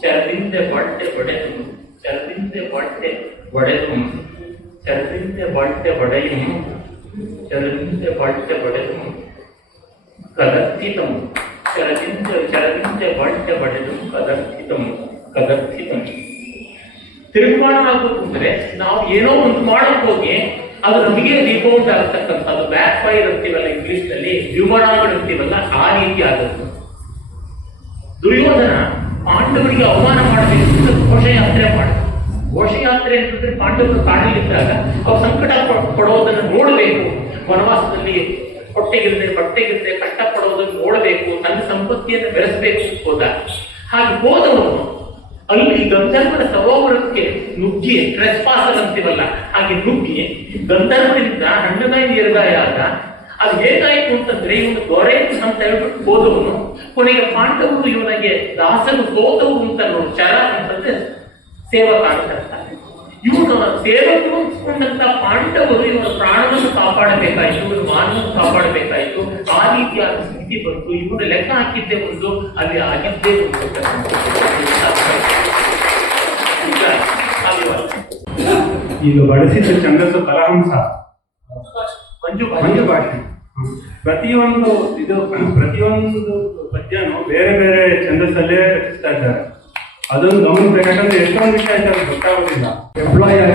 ಚರನಿಂದೆ ಬಾಳ್ತೆ ಒಡೆದು ಚರನಿಂದೆ ಬಾಳ್ತೆ ಒಡೆದು ಚರನಿಂದೆ ಬಾಳ್ತೆ ಒಡೆಯು ಚರನಿಂದೆ ಬಾಳ್ತೆ ಒಡೆದು ಕದರ್ಥಿತಂ ಚರನಿಂದೆ ಬಾಳ್ತೆ ಒಡೆದು ಕದರ್ಥಿತಂ ಕದರ್ಥಿತಂ. ತಿರುಗುಮಾಣ ಆಗ್ಬೇಕು ಅಂದ್ರೆ ನಾವು ಏನೋ ಒಂದು ಮಾಡಕ್ ಹೋಗಿ ಅದು ನಮಗೆ ರೀಬೌಂಡ್ ಆಗತಕ್ಕಂಥದ್ದು, ಬ್ಯಾಕ್ ಫೈರ್ ಅಂತೀವಲ್ಲ ಇಂಗ್ಲಿಷ್ ನಲ್ಲಿ, ವ್ಯೂಮರಾಗಳು ಅಂತೀವಲ್ಲ, ಆ ರೀತಿ ಆದದ್ದು. ದುರ್ಯೋಧನ ಪಾಂಡವರಿಗೆ ಅವಮಾನ ಮಾಡಬೇಕು ಘೋಷಯಾತ್ರೆ ಮಾಡ. ಘೋಷಯಾತ್ರೆ ಅಂತಂದ್ರೆ ಪಾಂಡವರು ಕಾಡಲಿದ್ದಾಗ ಅವ್ರು ಸಂಕಟ ಪಡೋದನ್ನು ನೋಡಬೇಕು, ವನವಾಸದಲ್ಲಿ ಹೊಟ್ಟೆಗಿಲ್ಲದೆ ಬಟ್ಟೆಗಿಲ್ಲದೆ ಕಷ್ಟಪಡೋದನ್ನು ನೋಡಬೇಕು, ತನ್ನ ಸಂಪತ್ತಿಯನ್ನು ಬೆಳೆಸಬೇಕು ಹೋದ. ಹಾಗೆ ಹೋದವನು ಅಲ್ಲಿ ಗಂಧರ್ವನ ಸರೋವರಕ್ಕೆ ನುಗ್ಗಿ, ಟ್ರೆಸ್ಪಾಸರ್ ಅಂತೀವಲ್ಲ ಹಾಗೆ ನುಗ್ಗಿ ಗಂಧರ್ವನಿಂದ ಹಣ್ಣಗಾಯಿ ನೀರ್ಗಾಯ ಆದ. ಅದು ಹೇಗಾಯ್ತು ಅಂತಂದ್ರೆ ಇವನು ದೊರೆ ಅಂತ ಹೇಳ್ಬಿಟ್ಟು ಹೋದವನು ಕೊನೆಗೆ ಪಾಂಡವರು ಇವನಿಗೆ ದಾಸನು ಸೋತವರು ಅಂತ ನೋಡಿ, ಚರ ಅಂತಂದ್ರೆ ಸೇವಕ ಅಂತ. ಇವನು ಸೇವಕರು ಅನ್ಸ್ಕೊಂಡಂತ ಪಾಂಡವರು ಇವನ ಪ್ರಾಣವನ್ನು ಕಾಪಾಡಬೇಕಾಯ್ತು, ಇವನು ಮಾನವನ್ನು ಕಾಪಾಡಬೇಕಾಯ್ತು. ಆ ರೀತಿಯಾದ ಸ್ಥಿತಿ ಬಂತು, ಇವನು ಲೆಕ್ಕ ಹಾಕಿದ್ದೆ ಒಂದು, ಅಲ್ಲಿ ಆಗಿದ್ದೇ ಒಂದು ಈಗ ಬಳಸಿದ ಛಂದಸ್ಸು ಕಲಹಂಸ, ಮಂಜು ಮಂಜು ಭಾಷೆ. ಪ್ರತಿಯೊಂದು ಪದ್ಯನೂ ಬೇರೆ ಬೇರೆ ಛಂದಸ್ಸಲ್ಲೇ ರಚಿಸ್ತಾ ಇದ್ದಾರೆ. ಅದೊಂದು ಗಮನಿಸಬೇಕಂದ್ರೆ ಎಷ್ಟೊಂದು ವಿಷಯ ಇದ್ದಾರೆ ಗೊತ್ತಾಗೋದಿಲ್ಲ. ಎಂಪ್ಲಾಯರ್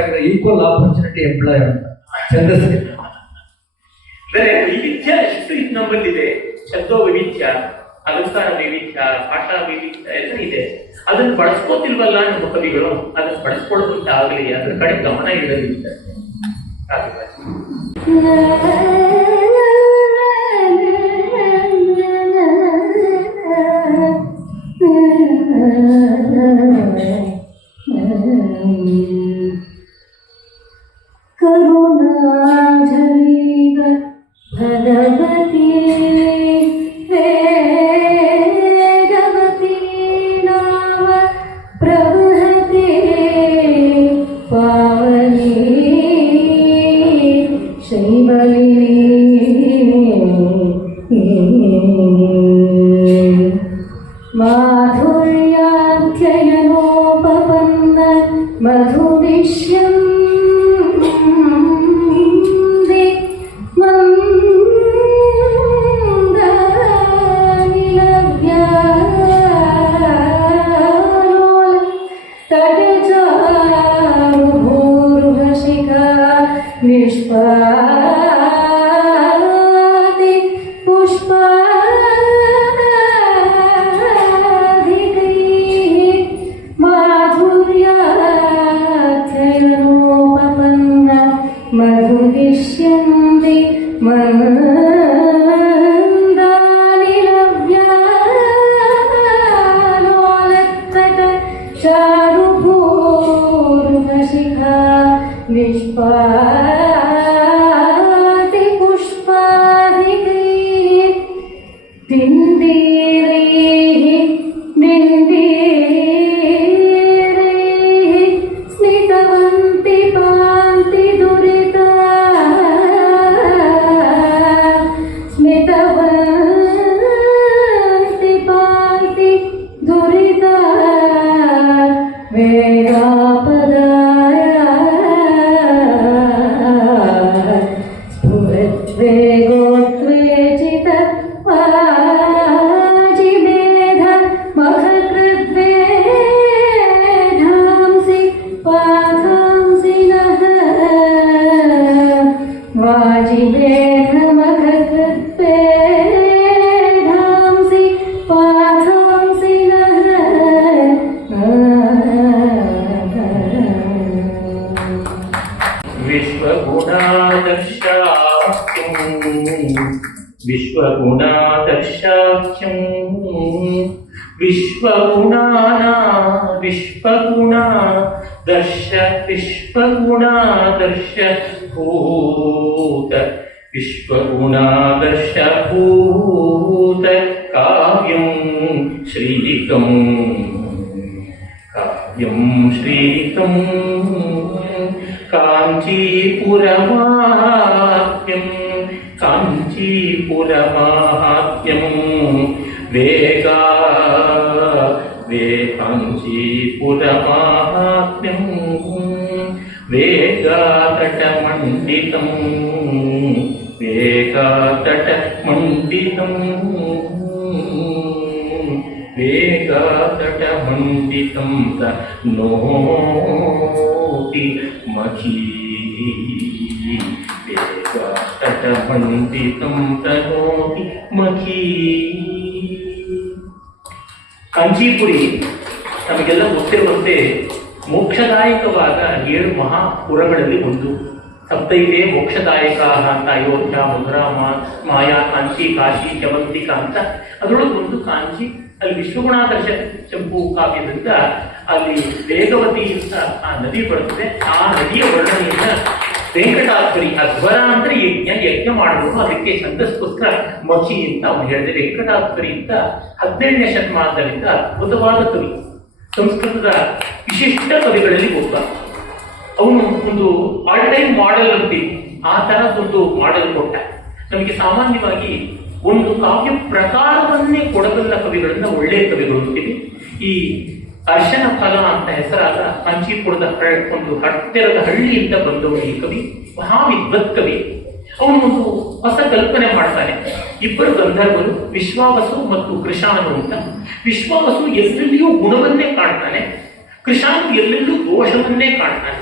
ಆಗಿರೋ ಈಕ್ವಲ್ ಆಪರ್ಚುನಿಟಿ ಎಂಪ್ಲಾಯರ್ ಅಂತ ಛಂದಸ್ಸಿಗೆ. ಬೇರೆ ವೈವಿಧ್ಯ ಎಷ್ಟು ಇದು ನಮ್ಮಲ್ಲಿದೆ. ಶಬ್ದೋ ವೈವಿಧ್ಯ, ಅಲಂಕಾರ ವೈವಿಧ್ಯ, ಭಾಷಾ ವೈವಿಧ್ಯ ಎಲ್ಲ ಇದೆ. ಅದನ್ನು ಬಳಸ್ಕೋತಿಲ್ವಲ್ಲ ನಮ್ಮ ಕವಿಗಳು. ಅದನ್ನು ಬಳಸ್ಕೊಳ್ಳೋದಂತ ಆಗಲಿ, ಅದರ ಕಡೆ ಗಮನ ಇಡಲಿಲ್ಲ. ಕರುಣಾಧರೀವ ಭಗವತಿ ವೇದವತಿ ನಾಮ ಪ್ರವಹತಿ ಪಾವನಿ ಶೈವಲಿ ಮಾಧುರ್ಯಾಧ್ಯಯನೋಪಪನ್ನ ಮಧುವಿಶ್ಯಂ ನಿಷ್ಪಾದಿ ಪುಷ್ಪಾಧಿಕೈ ಮಾಧುರ್ಯಾಧ್ಯಯನೋಪಪನ್ನ ಮಧುವಿಷ್ಯಂತಿ ಮಂದಾನಿಲವ್ಯಾಲೋಲತ್ತಟ ಚಾರುಭೂರುಹಶಿಖಾ ನಿಷ್ಪಾದಿ ಪುಷ್ಪಾಧಿಕೈ ದಿಂದೀರೈಃ ದಿಂದೀರೈಃ ಸ್ಮಿತವಂತಿ ಪಾಂತಿ ದುರಿತಾ ಸ್ಮಿತವಂತಿ ಪಾಂತಿ ದುರಿತಾ ವೇದಾಪದಾಯ ವೇಗೋತ್ವೇಚಿತ ವಾಜಿಮೇಧ ಮಖಕೃದ್ವೇಧಾಂಸಿ ಪಾಥಾಂಸಿ ನಃ ವಾಜಿಮೇಧ ಮಖಕೃದ್ವೇಧಾಂಸಿ ಪಾಥಾಂಸಿ ನಃ विश्वगुणादर्शाख्यं विश्वगुणादर्शभूत विश्वगुणादर्शभूत काव्यं श्रीकं काञ्चीपुरमाहात्म्यं काञ्चीपुरमाहात्म्यं वेगातटमण्डितं वेगातटमण्डितं तनोति मखी वेगातटमण्डितं तनोति मखी. ಕಾಂಚೀಪುರಿ ನಮಗೆಲ್ಲ ಗೊತ್ತಿರುವಂತೆ ಮೋಕ್ಷದಾಯಕವಾದ 7 ಮಹಾಪುರಗಳಲ್ಲಿ ಒಂದು. ಸಪ್ತೈತೆ ಮೋಕ್ಷದಾಯಕ ಅಂತ ಅಯೋಧ್ಯ, ಮಧುರಾ, ಮಾಯಾ, ಕಾಂಚಿ, ಕಾಶಿ, ಚವಂತಿಕ ಅಂತ ಅದರೊಳಗೆ ಒಂದು ಕಾಂಚಿ. ಅಲ್ಲಿ ವಿಶ್ವಗುಣಾದರ್ಶ ಚಂಪು ಕಾವ್ಯದಿಂದ ಅಲ್ಲಿ ವೇಗವತಿ ಅಂತ ಆ ನದಿ ಬರ್ತದೆ. ಆ ನದಿಯ ವರ್ಣನೆಯಿಂದ ವೆಂಕಟಾದ್ವರಿ ಅಧ್ವರ ಅಂದ್ರೆ ಯಜ್ಞ ಮಾಡುವುದು, ಅದಕ್ಕೆ ಛಂದಸ್ಗೋಸ್ಕರ ಮಖಿ ಅಂತ ಅವನು ಹೇಳಿದೆ. ವೆಂಕಟಾದ್ವರಿ ಅಂತ 17ನೇ ಶತಮಾನದಲ್ಲಿದ್ದ ಅದ್ಭುತವಾದ ಕವಿ, ಸಂಸ್ಕೃತದ ವಿಶಿಷ್ಟ ಕವಿಗಳಲ್ಲಿ ಒಬ್ಬ. ಅವನು ಒಂದು ಆಲ್ ಟೈಮ್ ಮಾಡೆಲ್ ಅಂತೀವಿ, ಆ ತರದೊಂದು ಮಾಡೆಲ್ ಕೊಟ್ಟ. ನಮಗೆ ಸಾಮಾನ್ಯವಾಗಿ ಒಂದು ಕಾವ್ಯ ಪ್ರಕಾರವನ್ನೇ ಕೊಡಬಲ್ಲ ಕವಿಗಳನ್ನ ಒಳ್ಳೆಯ ಕವಿಗಳು ಅಂತೀವಿ. ಈ ಅರ್ಶನ ಫಲ ಅಂತ ಹೆಸರಾದ ಕಂಚೀಪುರದ ಒಂದು ಹತ್ತಿರದ ಹಳ್ಳಿಯಿಂದ ಬಂದವರು ಈ ಕವಿ, ಮಹಾವಿದ್ವತ್ ಕವಿ. ಅವನು ಒಂದು ಹೊಸ ಕಲ್ಪನೆ ಮಾಡ್ತಾನೆ. ಇಬ್ಬರು ಗಂಧರ್ವರು, ವಿಶ್ವಾವಸು ಮತ್ತು ಕೃಷಾನು ಅಂತ. ವಿಶ್ವಾವಸು ಎಲ್ಲೆಲ್ಲಿಯೂ ಗುಣವನ್ನೇ ಕಾಣ್ತಾನೆ, ಕೃಷಾನು ಎಲ್ಲೆಲ್ಲೂ ದೋಷವನ್ನೇ ಕಾಣ್ತಾನೆ.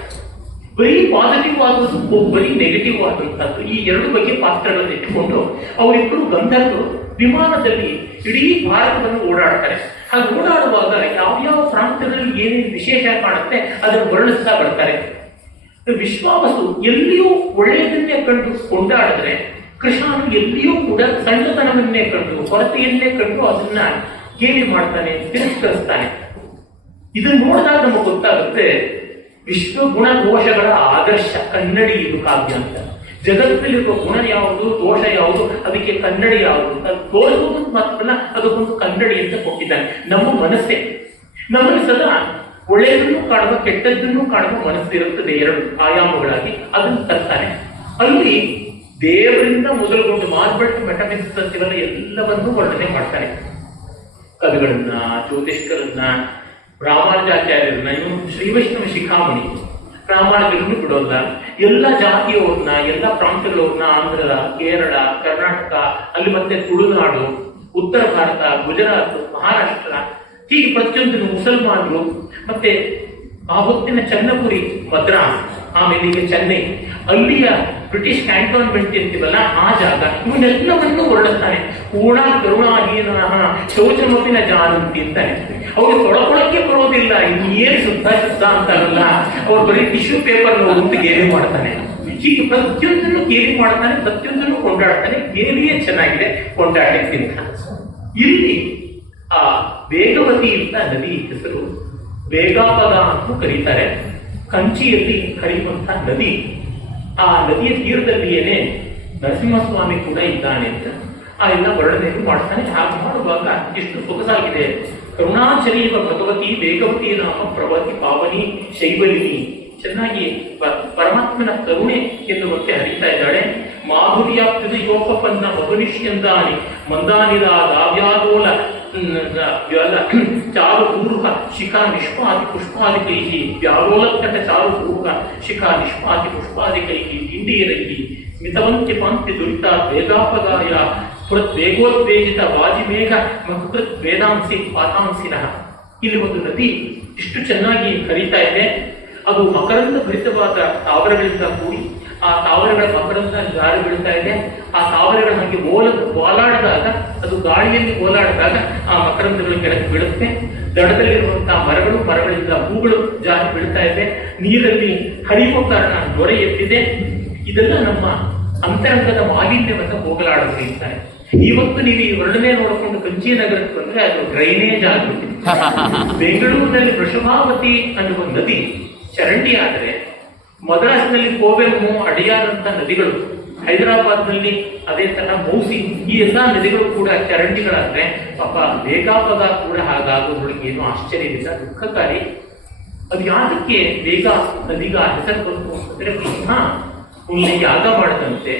ಬರೀ ಪಾಸಿಟಿವ್ ಆದದ್ದು, ಬರೀ ನೆಗೆಟಿವ್ ಆದಂತದ್ದು, ಈ ಎರಡು ಬಗೆಯ ಪಾತ್ರಗಳನ್ನು ಇಟ್ಟುಕೊಂಡು ಅವರಿಬ್ಬರು ಗಂಧರ್ವರು ವಿಮಾನದಲ್ಲಿ ಇಡೀ ಭಾರತವನ್ನು ಓಡಾಡ್ತಾರೆ. ಹಾಗೆ ಓಡಾಡುವಾಗ ಯಾವ್ಯಾವ ಪ್ರಾಂತ್ಯಗಳಲ್ಲಿ ಏನೇನು ವಿಶೇಷ ಕಾಣುತ್ತೆ ಅದನ್ನು ವರ್ಣಿಸ್ತಾ ಬರ್ತಾರೆ. ವಿಶ್ವಾವಸು ಎಲ್ಲಿಯೂ ಒಳ್ಳೆಯದನ್ನೇ ಕಂಡು ಕೊಂಡಾಡಿದ್ರೆ, ಕೃಷಾನು ಎಲ್ಲಿಯೂ ಕೂಡ ಸಣ್ಣತನವನ್ನೇ ಕಂಡು, ಕೊರತೆಯನ್ನೇ ಕಂಡು ಅದನ್ನ ಗೇಲಿ ಮಾಡ್ತಾನೆ, ತಿರಸ್ಕರಿಸ್ತಾನೆ. ಇದನ್ನು ನೋಡಿದಾಗ ನಮಗೆ ಗೊತ್ತಾಗುತ್ತೆ ವಿಶ್ವ ಗುಣ ದೋಷಗಳ ಆದರ್ಶ ಕನ್ನಡಿ ಇದು ಕಾವ್ಯ ಅಂತ. ಜಗತ್ತಿನಲ್ಲಿರುವ ಗುಣ ಯಾವುದು, ದೋಷ ಯಾವುದು, ಅದಕ್ಕೆ ಕನ್ನಡಿ ಯಾವುದು ಅಂತ ತೋರಿಸುವುದು ಮಾತ್ರಲ್ಲ, ಅದಕ್ಕೊಂದು ಕನ್ನಡಿ ಅಂತ ಕೊಟ್ಟಿದ್ದಾನೆ. ನಮ್ಮ ಮನಸ್ಸೇ, ನಮ್ಮಲ್ಲಿ ಸದಾ ಒಳ್ಳೆಯದನ್ನು ಕಾಣುವ ಕೆಟ್ಟದ್ದನ್ನು ಕಾಣುವ ಮನಸ್ಸಿರುತ್ತದೆ, ಎರಡು ಆಯಾಮಗಳಾಗಿ ಅದನ್ನು ತರ್ತಾನೆ. ಅಲ್ಲಿ ದೇವರಿಂದ ಮೊದಲುಗೊಂಡು ಮಾರ್ಬೆಟ್ ಮೆಟಫಿಸಿಕ್ಸ್ ಅಂತಿವೆಲ್ಲ ಎಲ್ಲವನ್ನೂ ವರ್ಣನೆ ಮಾಡ್ತಾನೆ. ಕವಿಗಳನ್ನ, ಜ್ಯೋತಿಷ್ಕರನ್ನ, ರಾಮಾನುಜಾಚಾರ್ಯರನ್ನ, ಇವನು ಶ್ರೀವೈಷ್ಣವ ಶಿಖಾಮಣಿ, ರಾಮಾನುಜರನ್ನು ಬಿಡೋಲ್ಲ. ಎಲ್ಲ ಜಾತಿಯವ್ರನ್ನ, ಎಲ್ಲ ಪ್ರಾಂತ್ಯಗಳವ್ರನ್ನ, ಆಂಧ್ರ, ಕೇರಳ, ಕರ್ನಾಟಕ, ಅಲ್ಲಿ ಮತ್ತೆ ತುಳುನಾಡು, ಉತ್ತರ ಭಾರತ, ಗುಜರಾತ್, ಮಹಾರಾಷ್ಟ್ರ, ಹೀಗೆ ಪ್ರತಿಯೊಂದನ್ನು ಮುಸಲ್ಮಾನರು, ಮತ್ತೆ ಆ ಹೊತ್ತಿನ ಚನ್ನಪುರಿ, ಮದ್ರಾಸ್, ಆಮೇಲೆ ಈಗ ಚೆನ್ನೈ, ಅಲ್ಲಿಯ ಬ್ರಿಟಿಷ್ ಕ್ಯಾಂಟೋನ್ಮೆಂಟ್ ಅಂತೀವಲ್ಲ ಆ ಜಾಗ, ಇವನ್ನೆಲ್ಲವನ್ನೂ ಹೊರಡುತ್ತಾನೆ. ಪೂರ್ಣ ಕರುಣಾಹೀನ ಶೌಚಮಪಿನ ಜಾನಂತಿ ಅಂತಾನೆ. ಅವ್ರು ತೊಳಕೊಳಕ್ಕೆ ಬರೋದಿಲ್ಲ, ಇದು ಏನು ಶುದ್ಧ ಅಂತಾರಲ್ಲ, ಅವ್ರು ಬರೀ ಟಿಶ್ಯೂ ಪೇಪರ್ ಒಂದು ಗೇಲಿ ಮಾಡ್ತಾನೆ. ಹೀಗೆ ಪ್ರತಿಯೊಂದನ್ನು ಗೇಲಿ ಮಾಡ್ತಾನೆ, ಪ್ರತಿಯೊಂದನ್ನು ಕೊಂಡಾಡ್ತಾನೆ. ಗೇಲಿಯೇ ಚೆನ್ನಾಗಿದೆ ಕೊಂಡಾಡಕ್ಕಿಂತ. ಇಲ್ಲಿ ಆ ವೇಗವತಿ ಅಂತ ನದಿ ಹೆಸರು ವೇಗಾಪದ ಅಂತ ಕರೀತಾರೆ. ಕಂಚಿಯಲ್ಲಿ ಹರಿಯುವಂತ ನದಿ. ಆ ನದಿಯ ತೀರದಲ್ಲಿಯೇನೆ ನರಸಿಂಹಸ್ವಾಮಿ ಕೂಡ ಇದ್ದಾನೆ ಅಂತ ಆ ಎಲ್ಲ ವರ್ಣನೆಯನ್ನು ಮಾಡ್ತಾನೆ. ಹಾಗೆ ಮಾಡುವಾಗ ಎಷ್ಟು ಸೊಗಸಾಗಿದೆ. ಕರುಣಾಚರೀವ ಭಗವತಿ ವೇಗವತಿ ನಾಮ ಪ್ರವತಿ ಪಾವನಿ ಶೈವಲಿನಿ. ಚೆನ್ನಾಗಿ ಪರಮಾತ್ಮನ ಕರುಣೆ ಎನ್ನುವಂತೆ ಹರಿತಾ ಇದ್ದಾಳೆ. ಮಾಧುರ್ಯಾಪ್ತಿದ ಯೋಪಪನ್ನ ಮಗುನಿಷ್ಯಂದಾನಿ ಮಂದಾನಿದ ದಾವ್ಯಾದೋಲ ಚಾರು ಪೂರ್ವ ಶಿಖಾ ನಿಷ್ಪಾದಿ ಪುಷ್ಪಾದಿಕೈ ವ್ಯಾಲೋಲಕ್ಕಟ ಚಾರು ಪೂರ್ವ ಶಿಖಾ ನಿಷ್ಪಾದಿ ಪುಷ್ಪಾದಿಕೈ ಇಂಡೀರೈ ಮಿತವಂತ್ಯ ಪಾಂತ್ಯ ದುರಿತ ವೇದಾಪಗಾಯ ಸ್ಫುರತ್ ವೇಗೋದ್ವೇಜಿತ ವಾಜಿಮೇಘ ಮಕೃತ್ ವೇದಾಂಸಿ ಪಾತಾಂಸಿನಃ. ಇಲ್ಲಿ ಒಂದು ನದಿ ಇಷ್ಟು ಚೆನ್ನಾಗಿ ಹರಿತಾ ಇದೆ. ಅದು ಮಕರಂದ ಭರಿತವಾದ ತಾವರಗಳಿಂದ ಕೂಡಿ ಆ ತಾವರೆಗಳ ಮಕರಂದ ಜಾರಿ ಬೀಳ್ತಾ ಇದೆ. ಆ ತಾವರೆಗಳ ಹಾಗೆ ಓಲಾಡಿದಾಗ, ಅದು ಗಾಳಿಯಲ್ಲಿ ಓಲಾಡಿದಾಗ ಆ ಮಕರಂದಗಳು ಕೆಳಗೆ ಬೀಳುತ್ತೆ. ದಡದಲ್ಲಿರುವಂತಹ ಮರಗಳಿಂದ ಹೂಗಳು ಜಾರಿ ಬೀಳ್ತಾ ಇದೆ. ನೀರಲ್ಲಿ ಹರಿಯುವ ಕಾರಣ ನೊರೆ ಎತ್ತಿದೆ. ಇದೆಲ್ಲ ನಮ್ಮ ಅಂತರಂಗದ ಮಾಲಿನ್ಯವನ್ನು ಹೋಗಲಾಡಿಸ್ತಾರೆ. ಇವತ್ತು ನೀವು ಈ ವರ್ಣನೆ ನೋಡಿಕೊಂಡು ಕಂಚಿ ನಗರಕ್ಕೆ ಬಂದ್ರೆ ಅದು ಡ್ರೈನೇಜ್ ಆಗ್ಬಿಟ್ಟಿದೆ. ಬೆಂಗಳೂರಿನಲ್ಲಿ ವೃಷಭಾವತಿ ಅನ್ನುವ ನದಿ ಚರಂಡಿ ಆದರೆ, ಮದ್ರಾಸ್ನಲ್ಲಿ ಕೋವೆಮ್ಮು, ಅಡಿಯಾರ್ ಅಂತ ನದಿಗಳು, ಹೈದರಾಬಾದ್ನಲ್ಲಿ ಅದೇ ತರ ಮೌಸಿ, ಈ ಎಲ್ಲಾ ನದಿಗಳು ಕೂಡ ಚರಂಡಿಗಳಾದ್ರೆ ಪಾಪ ವೇಗಾಪದ ಕೂಡ ಹಾಗಾಗೋದ್ರೊಳಗೆ ಏನು ಆಶ್ಚರ್ಯವಿಲ್ಲ, ದುಃಖಕಾರಿ. ಅದು ಯಾತಕ್ಕೆ ವೇಗ ನದಿಗ ಹೆಸರು ಬಂತು ಅಂತಂದ್ರೆ, ಬ್ರಹ್ಮ ಒಳ್ಳೆ ಯಾಗ ಮಾಡದಂತೆ.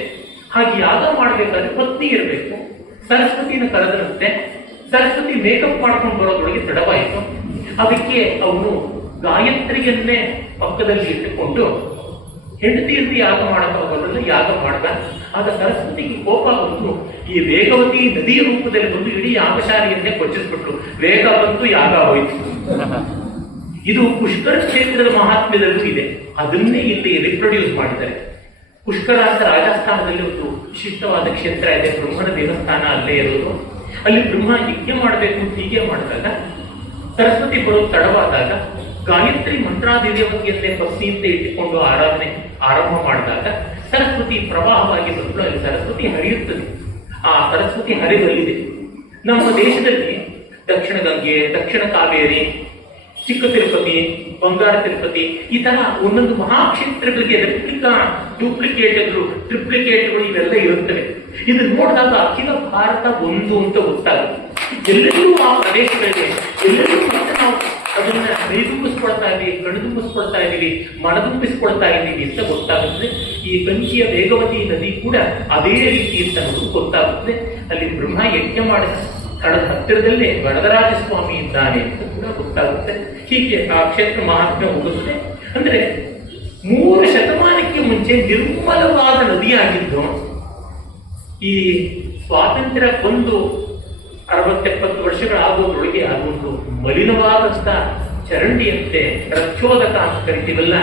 ಹಾಗೆ ಯಾಗ ಮಾಡ್ಬೇಕಾದ್ರೆ ಪತ್ನಿ ಇರಬೇಕು. ಸರಸ್ವತಿನ ಕರೆದಂತೆ ಸರಸ್ವತಿ ಮೇಕಪ್ ಮಾಡ್ಕೊಂಡು ಬರೋದ್ರೊಳಗೆ ತಡವಾಯಿತು. ಅದಕ್ಕೆ ಅವನು ಗಾಯತ್ರಿಯನ್ನೇ ಪಕ್ಕದಲ್ಲಿ ಇಟ್ಟುಕೊಂಡು ಹೆಂಡತಿಯಲ್ಲಿ ಯಾಗ ಮಾಡಕ್ಕಾಗೋದ್ರಲ್ಲಿ ಯಾಗ ಮಾಡ್ದ. ಆಗ ಸರಸ್ವತಿಗೆ ಕೋಪ ಬಂದು ಈ ವೇಗವತಿ ನದಿಯ ರೂಪದಲ್ಲಿ ಬಂದು ಇಡೀ ಯಾಗಶಾಲೆಯನ್ನೇ ಕೊಚ್ಚಿಸ್ಬಿಟ್ರು. ವೇಗ ಬಂತು, ಯಾಗ ಹೋಯಿತು. ಇದು ಪುಷ್ಕರ ಕ್ಷೇತ್ರದ ಮಹಾತ್ಮ್ಯದಲ್ಲೂ ಇದೆ. ಅದನ್ನೇ ಇಲ್ಲಿ ರಿಪ್ರೊಡ್ಯೂಸ್ ಮಾಡಿದ್ದಾರೆ. ಪುಷ್ಕರ ಅಂತ ರಾಜಸ್ಥಾನದಲ್ಲಿ ಒಂದು ವಿಶಿಷ್ಟವಾದ ಕ್ಷೇತ್ರ ಇದೆ. ಬ್ರಹ್ಮನ ದೇವಸ್ಥಾನ ಅಲ್ಲೇ ಇರೋದು. ಅಲ್ಲಿ ಬ್ರಹ್ಮ ಯಜ್ಞ ಮಾಡಬೇಕು ಅಂತ ಹೀಗೆ ಮಾಡಿದಾಗ ಸರಸ್ವತಿ ಬರೋದು ತಡವಾದಾಗ ಗಾಯತ್ರಿ ಮಂತ್ರಾದಿದೇವತೆಯನ್ನೇ ಪತ್ನಿಯಂತೆ ಇಟ್ಟುಕೊಂಡು ಆರಾಧನೆ ಆರಂಭ ಮಾಡಿದಾಗ ಸರಸ್ವತಿ ಪ್ರವಾಹವಾಗಿ ಬಂದು ಅಲ್ಲಿ ಸರಸ್ವತಿ ಹರಿಯುತ್ತದೆ. ಆ ಸರಸ್ವತಿ ಹರಿದಲ್ಲಿದೆ. ನಮ್ಮ ದೇಶದಲ್ಲಿ ದಕ್ಷಿಣ ಗಂಗೆ, ದಕ್ಷಿಣ ಕಾವೇರಿ, ಚಿಕ್ಕ ತಿರುಪತಿ, ಬಂಗಾರ ತಿರುಪತಿ, ಈ ತರ ಒಂದೊಂದು ಮಹಾಕ್ಷೇತ್ರಗಳಿಗೆ ರೆಪ್ಲಿಕಾ, ಡೂಪ್ಲಿಕೇಟ್ಗಳು, ಟ್ರಿಪ್ಲಿಕೇಟ್ಗಳು ಇವೆಲ್ಲ ಇರುತ್ತವೆ. ಇದನ್ನು ನೋಡಿದಾಗ ಅಖಿಲ ಭಾರತ ಒಂದು ಅಂತ ಗೊತ್ತಾಗುತ್ತೆ. ಎಲ್ಲೆಲ್ಲೂ ಆ ಪ್ರದೇಶಗಳಿಗೆ ಎಲ್ಲೆಲ್ಲೂ ನಾವು ಅದನ್ನ ಮೈದುಂಬಿಸ್ಕೊಳ್ತಾ ಇದ್ದೀವಿ, ಕಣ್ತುಂಬಿಸ್ಕೊಳ್ತಾ ಇದ್ದೀವಿ, ಮನದುಂಬಿಸ್ಕೊಳ್ತಾ ಇದ್ದೀವಿ ಅಂತ ಗೊತ್ತಾಗುತ್ತೆ. ಈ ಕಂಚಿಯ ವೇಗವತಿ ನದಿ ಕೂಡ ಅದೇ ರೀತಿ ಅಂತ ನಮಗೆ ಗೊತ್ತಾಗುತ್ತೆ. ಅಲ್ಲಿ ಬ್ರಹ್ಮ ಯಜ್ಞ ಮಾಡಿದ ಸ್ಥಳದ ಹತ್ತಿರದಲ್ಲೇ ವರದರಾಜ ಸ್ವಾಮಿ ಇದ್ದಾನೆ ಅಂತ ಕೂಡ ಗೊತ್ತಾಗುತ್ತೆ. ಹೀಗೆ ಆ ಕ್ಷೇತ್ರ ಮಹಾತ್ಮೆ ಹೋಗುತ್ತದೆ. ಅಂದ್ರೆ 3 ಶತಮಾನಕ್ಕೆ ಮುಂಚೆ ನಿರ್ಮಲವಾದ ನದಿಯಾಗಿದ್ದು ಈ ಸ್ವಾತಂತ್ರ್ಯ ಬಂದು 60-70 ವರ್ಷಗಳಾಗೋದ್ರೊಳಗೆ ಅದೊಂದು ಮಲಿನವಾದಂತ ಚರಂಡಿಯಂತೆ ಪ್ರಚೋದಕ ಅಂತ ಕರಿತೀವಲ್ಲ,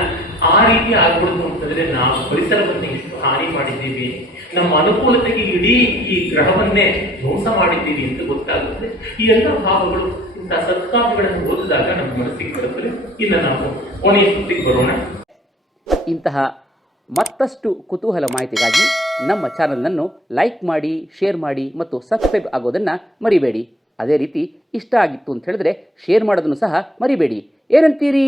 ಆ ರೀತಿ ಆಗ್ಬಿಡ್ತು ಅಂತಂದ್ರೆ ನಾವು ಪರಿಸರವನ್ನು ಎಷ್ಟು ಹಾನಿ ಮಾಡಿದ್ದೀವಿ, ನಮ್ಮ ಅನುಕೂಲತೆಗೆ ಇಡೀ ಈ ಗ್ರಹವನ್ನೇ ಧ್ವಂಸ ಮಾಡಿದ್ದೀವಿ ಅಂತ ಗೊತ್ತಾಗುತ್ತೆ. ಈ ಎಲ್ಲ ಭಾವಗಳು ಇಂತಹ ಸತ್ಕಾವ್ಯಗಳನ್ನು ಓದಿದಾಗ ನಮ್ಮ ಮನಸ್ಸಿಗೆ ಬರುತ್ತದೆ. ಇನ್ನು ನಾವು ಕೊನೆಯ ಸುತ್ತಿಗೆ ಬರೋಣ. ಇಂತಹ ಮತ್ತಷ್ಟು ಕುತೂಹಲ ಮಾಹಿತಿಗಾಗಿ ನಮ್ಮ ಚಾನಲ್ನನ್ನು ಲೈಕ್ ಮಾಡಿ, ಶೇರ್ ಮಾಡಿ ಮತ್ತು ಸಬ್ಸ್ಕ್ರೈಬ್ ಆಗೋದನ್ನು ಮರಿಬೇಡಿ. ಅದೇ ರೀತಿ ಇಷ್ಟ ಆಗಿತ್ತು ಅಂತ ಹೇಳಿದ್ರೆ ಶೇರ್ ಮಾಡೋದನ್ನು ಸಹ ಮರಿಬೇಡಿ. ಏನಂತೀರಿ?